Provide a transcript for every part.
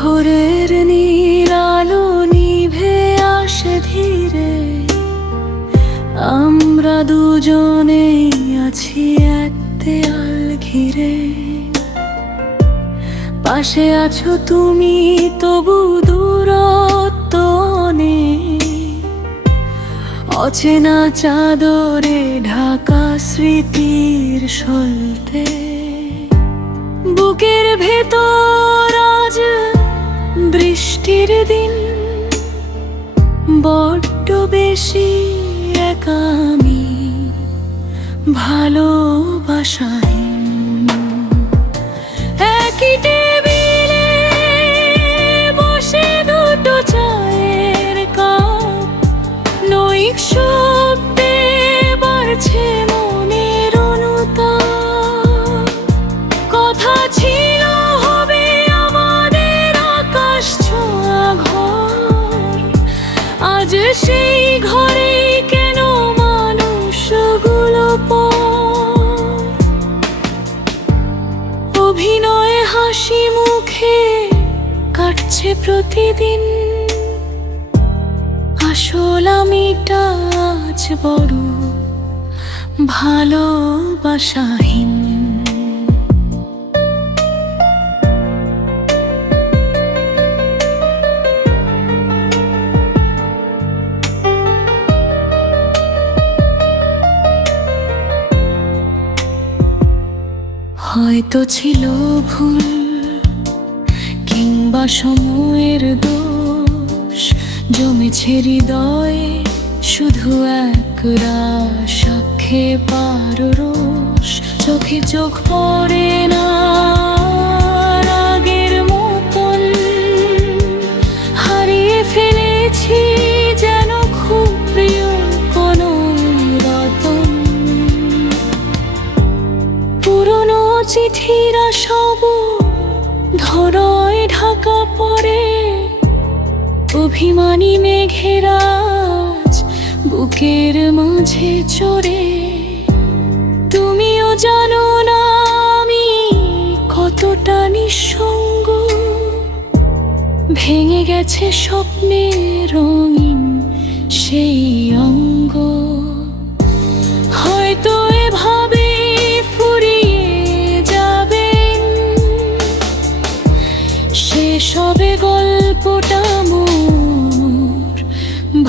শহরের নীল আলো নিভে আসে ধীরে। আমরা দুজনে আছি এক দেয়াল ঘিরে। পাশে আছো তুমি, তবু দূরত্ব অচেনা চাদরে ঢাকা স্মৃতির সলতে। বুকের ভেতর আজ বৃষ্টির দিন বড্ড বেশি একা আমি হাসি মুখে কাটছে প্রতিদিন। আসল আমিটা আজ বড় ভালোবাসাহীন। হয়তো ছিল ভুল কিংবা সময়ের দোষ। জমেছে হৃদয়ে শুধু এক পার পারোষ চোখে চোখ পড়ে না চিঠিরা সব ধরয় ঢাকা পড়ে। অভিমানী মেঘেরাজ বুকের মাঝে চড়ে। তুমিও জানো না আমি কতটা নিঃসঙ্গ। ভেঙে গেছে স্বপ্নের রঙিন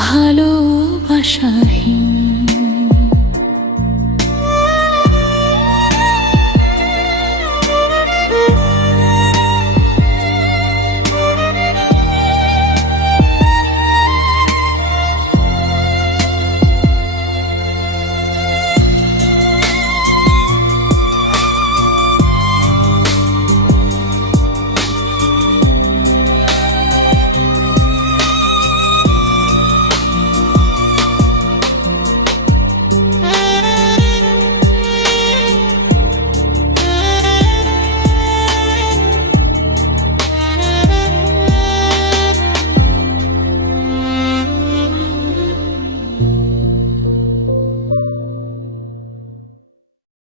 ভালোবাসাহীন।